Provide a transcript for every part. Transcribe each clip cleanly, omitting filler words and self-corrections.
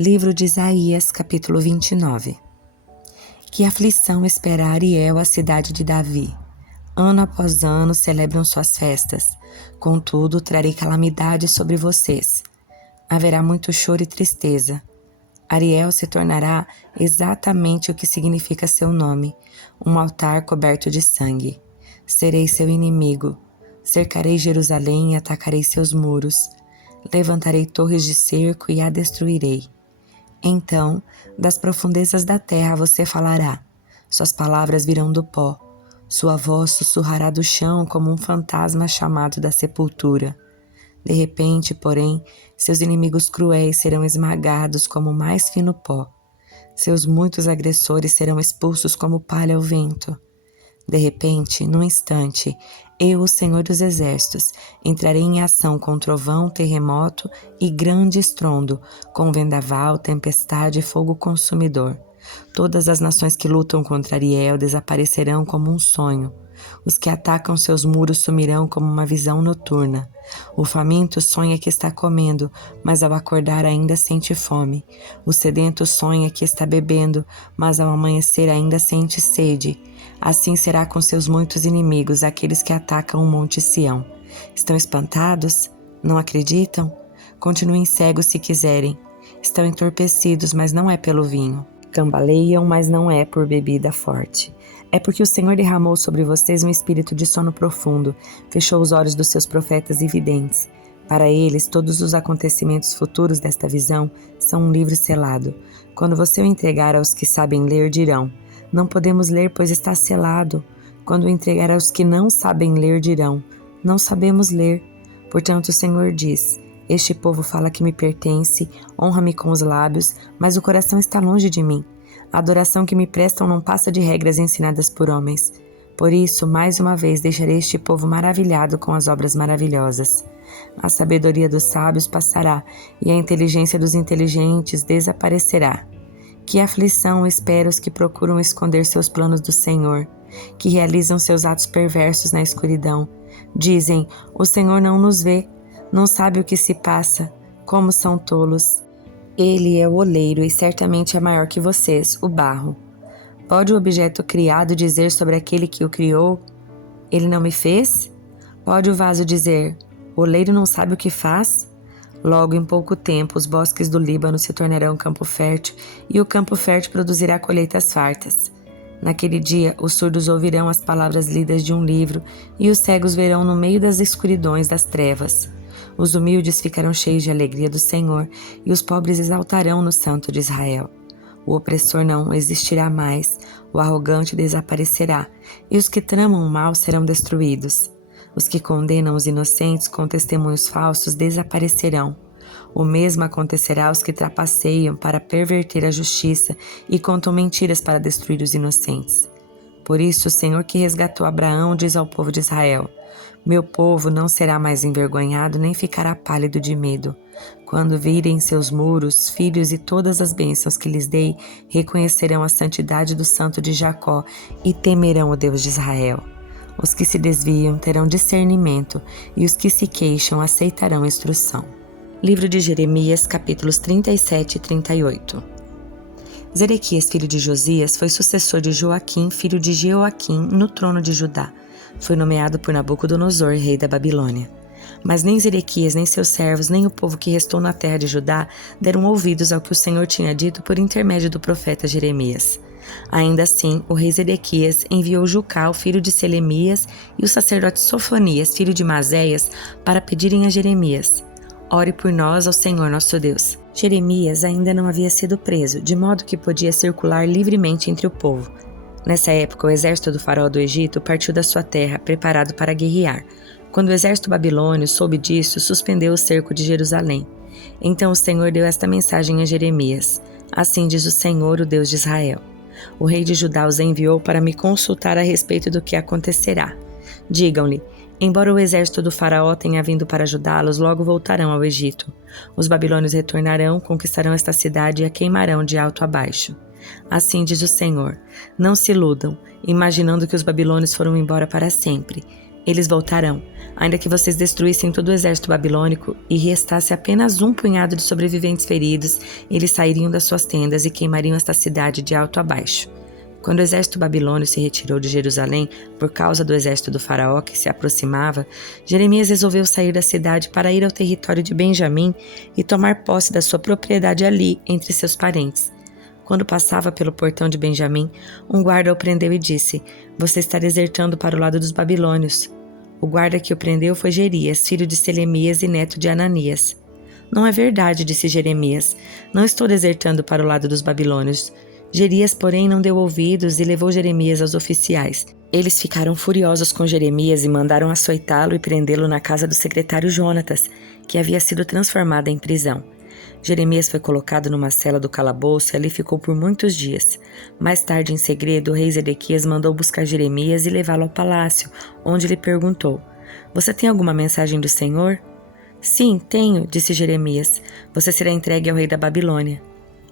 Livro de Isaías, capítulo 29. Que aflição espera Ariel, a cidade de Davi. Ano após ano celebram suas festas. Contudo, trarei calamidade sobre vocês. Haverá muito choro e tristeza. Ariel se tornará exatamente o que significa seu nome, um altar coberto de sangue. Serei seu inimigo. Cercarei Jerusalém e atacarei seus muros. Levantarei torres de cerco e a destruirei. Então, das profundezas da terra você falará. Suas palavras virão do pó. Sua voz sussurrará do chão como um fantasma chamado da sepultura. De repente, porém, seus inimigos cruéis serão esmagados como o mais fino pó. Seus muitos agressores serão expulsos como palha ao vento. De repente, num instante, eu, o Senhor dos Exércitos, entrarei em ação com trovão, terremoto e grande estrondo, com vendaval, tempestade e fogo consumidor. Todas as nações que lutam contra Ariel desaparecerão como um sonho. Os que atacam seus muros sumirão como uma visão noturna. O faminto sonha que está comendo, mas ao acordar ainda sente fome. O sedento sonha que está bebendo, mas ao amanhecer ainda sente sede. Assim será com seus muitos inimigos, aqueles que atacam o Monte Sião. Estão espantados? Não acreditam? Continuem cegos se quiserem. Estão entorpecidos, mas não é pelo vinho. Cambaleiam, mas não é por bebida forte. É porque o Senhor derramou sobre vocês um espírito de sono profundo, fechou os olhos dos seus profetas e videntes. Para eles, todos os acontecimentos futuros desta visão são um livro selado. Quando você o entregar aos que sabem ler, dirão: não podemos ler, pois está selado. Quando o entregar aos que não sabem ler, dirão: não sabemos ler. Portanto, o Senhor diz: este povo fala que me pertence, honra-me com os lábios, mas o coração está longe de mim. A adoração que me prestam não passa de regras ensinadas por homens. Por isso, mais uma vez, deixarei este povo maravilhado com as obras maravilhosas. A sabedoria dos sábios passará, e a inteligência dos inteligentes desaparecerá. Que aflição espera os que procuram esconder seus planos do Senhor, que realizam seus atos perversos na escuridão. Dizem: o Senhor não nos vê, não sabe o que se passa, como são tolos. Ele é o oleiro e certamente é maior que vocês, o barro. Pode o objeto criado dizer sobre aquele que o criou: ele não me fez? Pode o vaso dizer: o oleiro não sabe o que faz? Logo, em pouco tempo, os bosques do Líbano se tornarão campo fértil e o campo fértil produzirá colheitas fartas. Naquele dia, os surdos ouvirão as palavras lidas de um livro e os cegos verão no meio das escuridões das trevas. Os humildes ficarão cheios de alegria do Senhor e os pobres exaltarão no Santo de Israel. O opressor não existirá mais, o arrogante desaparecerá e os que tramam o mal serão destruídos. Os que condenam os inocentes com testemunhos falsos desaparecerão. O mesmo acontecerá aos que trapaceiam para perverter a justiça e contam mentiras para destruir os inocentes. Por isso, o Senhor que resgatou Abraão diz ao povo de Israel: meu povo não será mais envergonhado nem ficará pálido de medo. Quando virem seus muros, filhos e todas as bênçãos que lhes dei, reconhecerão a santidade do Santo de Jacó e temerão o Deus de Israel. Os que se desviam terão discernimento e os que se queixam aceitarão instrução. Livro de Jeremias, capítulos 37 e 38. Zedequias, filho de Josias, foi sucessor de Joaquim, filho de Jeoaquim, no trono de Judá. Foi nomeado por Nabucodonosor, rei da Babilônia. Mas nem Zedequias, nem seus servos, nem o povo que restou na terra de Judá deram ouvidos ao que o Senhor tinha dito por intermédio do profeta Jeremias. Ainda assim, o rei Zedequias enviou Jucal, filho de Selemias, e o sacerdote Sofonias, filho de Maséias, para pedirem a Jeremias: ore por nós ao Senhor nosso Deus. Jeremias ainda não havia sido preso, de modo que podia circular livremente entre o povo. Nessa época, o exército do faraó do Egito partiu da sua terra, preparado para guerrear. Quando o exército babilônio soube disso, suspendeu o cerco de Jerusalém. Então o Senhor deu esta mensagem a Jeremias: assim diz o Senhor, o Deus de Israel: o rei de Judá os enviou para me consultar a respeito do que acontecerá. Digam-lhe: embora o exército do faraó tenha vindo para ajudá-los, logo voltarão ao Egito. Os babilônios retornarão, conquistarão esta cidade e a queimarão de alto a baixo. Assim diz o Senhor: não se iludam, imaginando que os babilônios foram embora para sempre. Eles voltarão, ainda que vocês destruíssem todo o exército babilônico e restasse apenas um punhado de sobreviventes feridos, eles sairiam das suas tendas e queimariam esta cidade de alto a baixo. Quando o exército babilônio se retirou de Jerusalém por causa do exército do faraó que se aproximava, Jeremias resolveu sair da cidade para ir ao território de Benjamim e tomar posse da sua propriedade ali, entre seus parentes. Quando passava pelo portão de Benjamim, um guarda o prendeu e disse: "Você está desertando para o lado dos babilônios." O guarda que o prendeu foi Jerias, filho de Selemias e neto de Ananias. "Não é verdade", disse Jeremias. "Não estou desertando para o lado dos babilônios." Jerias, porém, não deu ouvidos e levou Jeremias aos oficiais. Eles ficaram furiosos com Jeremias e mandaram açoitá-lo e prendê-lo na casa do secretário Jonatas, que havia sido transformada em prisão. Jeremias foi colocado numa cela do calabouço e ali ficou por muitos dias. Mais tarde, em segredo, o rei Zedequias mandou buscar Jeremias e levá-lo ao palácio, onde lhe perguntou: "Você tem alguma mensagem do Senhor?" "Sim, tenho", disse Jeremias. "Você será entregue ao rei da Babilônia."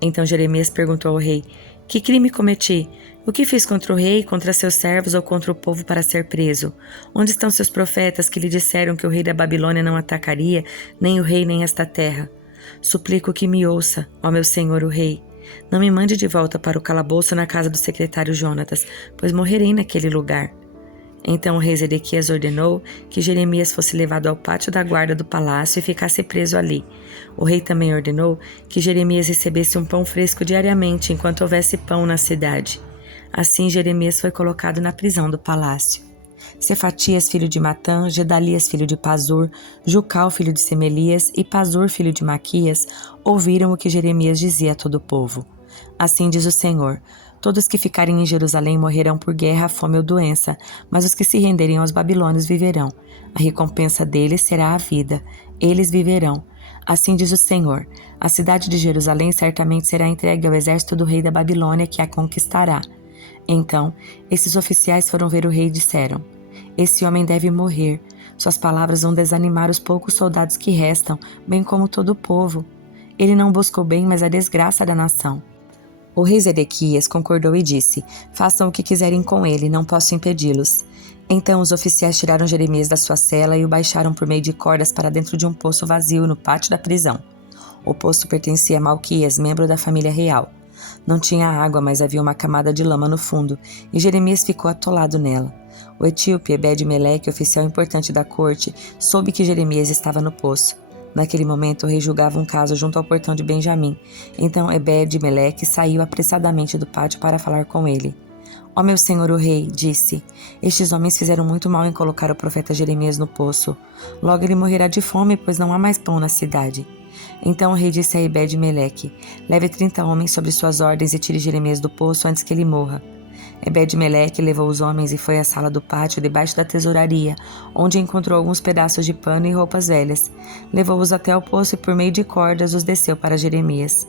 Então Jeremias perguntou ao rei: "Que crime cometi? O que fiz contra o rei, contra seus servos ou contra o povo para ser preso? Onde estão seus profetas que lhe disseram que o rei da Babilônia não atacaria, nem o rei nem esta terra? Suplico que me ouça, ó meu senhor o rei. Não me mande de volta para o calabouço na casa do secretário Jonatas, pois morrerei naquele lugar." Então o rei Zedequias ordenou que Jeremias fosse levado ao pátio da guarda do palácio e ficasse preso ali. O rei também ordenou que Jeremias recebesse um pão fresco diariamente enquanto houvesse pão na cidade. Assim Jeremias foi colocado na prisão do palácio. Cefatias, filho de Matã, Gedalias, filho de Pazur, Jucal, filho de Semelias e Pazur, filho de Maquias, ouviram o que Jeremias dizia a todo o povo. Assim diz o Senhor: "Todos que ficarem em Jerusalém morrerão por guerra, fome ou doença, mas os que se renderem aos babilônios viverão. A recompensa deles será a vida. Eles viverão. Assim diz o Senhor: a cidade de Jerusalém certamente será entregue ao exército do rei da Babilônia, que a conquistará." Então, esses oficiais foram ver o rei e disseram: "Esse homem deve morrer. Suas palavras vão desanimar os poucos soldados que restam, bem como todo o povo. Ele não busca o bem, mas a desgraça da nação." O rei Zedequias concordou e disse: "Façam o que quiserem com ele, não posso impedi-los." Então os oficiais tiraram Jeremias da sua cela e o baixaram por meio de cordas para dentro de um poço vazio no pátio da prisão. O poço pertencia a Malquias, membro da família real. Não tinha água, mas havia uma camada de lama no fundo, e Jeremias ficou atolado nela. O etíope Ebed-Meleque, oficial importante da corte, soube que Jeremias estava no poço. Naquele momento, o rei julgava um caso junto ao portão de Benjamim. Então Ebed-Meleque saiu apressadamente do pátio para falar com ele. "Ó meu senhor o rei", disse, "estes homens fizeram muito mal em colocar o profeta Jeremias no poço. Logo ele morrerá de fome, pois não há mais pão na cidade." Então o rei disse a Ebed-Meleque: "Leve 30 homens sob suas ordens e tire Jeremias do poço antes que ele morra." Ebed-Meleque levou os homens e foi à sala do pátio debaixo da tesouraria, onde encontrou alguns pedaços de pano e roupas velhas. Levou-os até ao poço e por meio de cordas os desceu para Jeremias.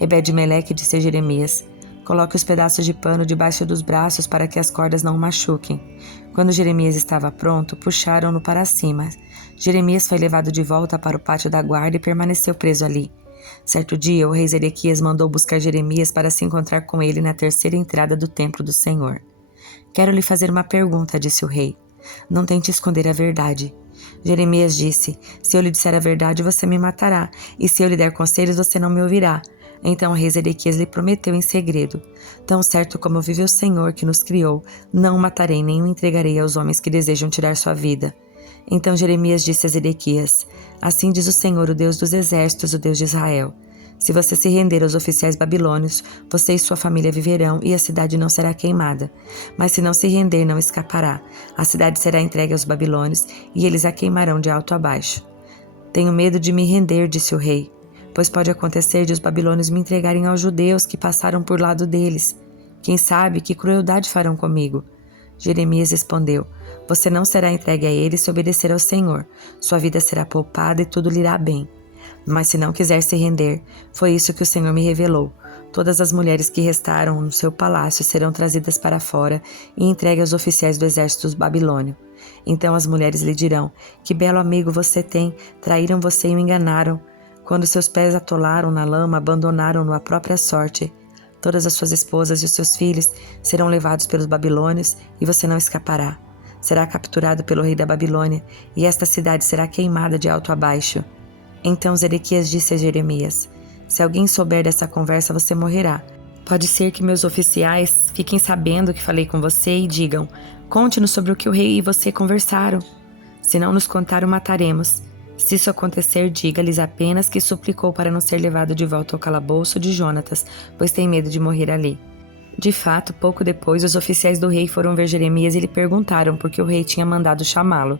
Ebed-Meleque disse a Jeremias: "Coloque os pedaços de pano debaixo dos braços para que as cordas não o machuquem." Quando Jeremias estava pronto, puxaram-no para cima. Jeremias foi levado de volta para o pátio da guarda e permaneceu preso ali. Certo dia, o rei Zedequias mandou buscar Jeremias para se encontrar com ele na terceira entrada do templo do Senhor. "Quero lhe fazer uma pergunta", disse o rei. "Não tente esconder a verdade." Jeremias disse: "Se eu lhe disser a verdade, você me matará, e se eu lhe der conselhos, você não me ouvirá." Então o rei Zedequias lhe prometeu em segredo: "Tão certo como vive o Senhor que nos criou, não o matarei nem o entregarei aos homens que desejam tirar sua vida." Então Jeremias disse a Zedequias: "Assim diz o Senhor, o Deus dos exércitos, o Deus de Israel: se você se render aos oficiais babilônios, você e sua família viverão e a cidade não será queimada. Mas se não se render, não escapará. A cidade será entregue aos babilônios e eles a queimarão de alto a baixo." "Tenho medo de me render", disse o rei, "pois pode acontecer de os babilônios me entregarem aos judeus que passaram por lado deles. Quem sabe que crueldade farão comigo?" Jeremias respondeu: "Você não será entregue a eles se obedecer ao Senhor. Sua vida será poupada e tudo lhe irá bem. Mas se não quiser se render, foi isso que o Senhor me revelou. Todas as mulheres que restaram no seu palácio serão trazidas para fora e entregues aos oficiais do exército babilônio. Então as mulheres lhe dirão: que belo amigo você tem, traíram você e o enganaram. Quando seus pés atolaram na lama, abandonaram-no à própria sorte. Todas as suas esposas e os seus filhos serão levados pelos babilônios e você não escapará. será capturado pelo rei da Babilônia, e esta cidade será queimada de alto a baixo. Então Zedequias disse a Jeremias: se alguém souber dessa conversa, você morrerá. Pode ser que meus oficiais fiquem sabendo que falei com você e digam: conte-nos sobre o que o rei e você conversaram. Se não nos contar, o mataremos. Se isso acontecer, diga-lhes apenas que suplicou para não ser levado de volta ao calabouço de Jonatas, pois tem medo de morrer ali. De fato, pouco depois, os oficiais do rei foram ver Jeremias e lhe perguntaram por que o rei tinha mandado chamá-lo.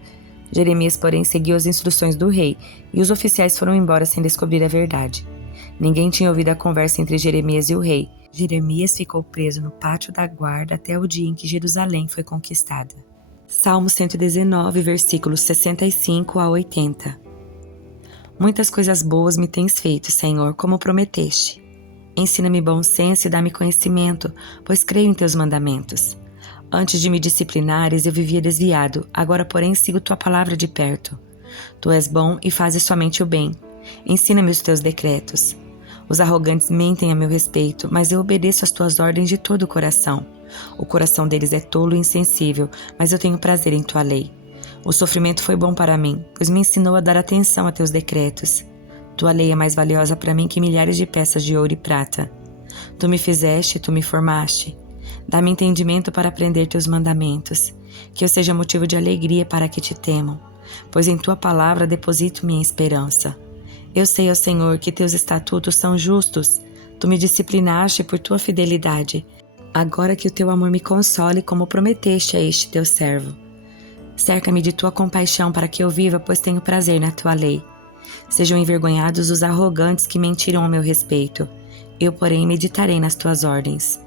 Jeremias, porém, seguiu as instruções do rei, e os oficiais foram embora sem descobrir a verdade. Ninguém tinha ouvido a conversa entre Jeremias e o rei. Jeremias ficou preso no pátio da guarda até o dia em que Jerusalém foi conquistada. Salmo 119, versículos 65 a 80. Muitas coisas boas me tens feito, Senhor, como prometeste. Ensina-me bom senso e dá-me conhecimento, pois creio em teus mandamentos. Antes de me disciplinares, eu vivia desviado, agora, porém, sigo tua palavra de perto. Tu és bom e fazes somente o bem. Ensina-me os teus decretos. Os arrogantes mentem a meu respeito, mas eu obedeço às tuas ordens de todo o coração. O coração deles é tolo e insensível, mas eu tenho prazer em tua lei. O sofrimento foi bom para mim, pois me ensinou a dar atenção a teus decretos. Tua lei é mais valiosa para mim que milhares de peças de ouro e prata. Tu me fizeste, tu me formaste. Dá-me entendimento para aprender teus mandamentos, que eu seja motivo de alegria para que te temam, pois em tua palavra deposito minha esperança. Eu sei, ó Senhor, que teus estatutos são justos. Tu me disciplinaste por tua fidelidade. Agora que o teu amor me console, como prometeste a este teu servo. Cerca-me de tua compaixão para que eu viva, pois tenho prazer na tua lei. Sejam envergonhados os arrogantes que mentiram ao meu respeito. Eu, porém, meditarei nas tuas ordens.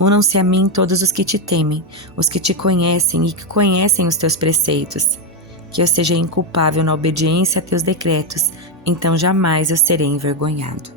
Unam-se a mim todos os que te temem, os que te conhecem e que conhecem os teus preceitos. Que eu seja inculpável na obediência a teus decretos, então jamais eu serei envergonhado.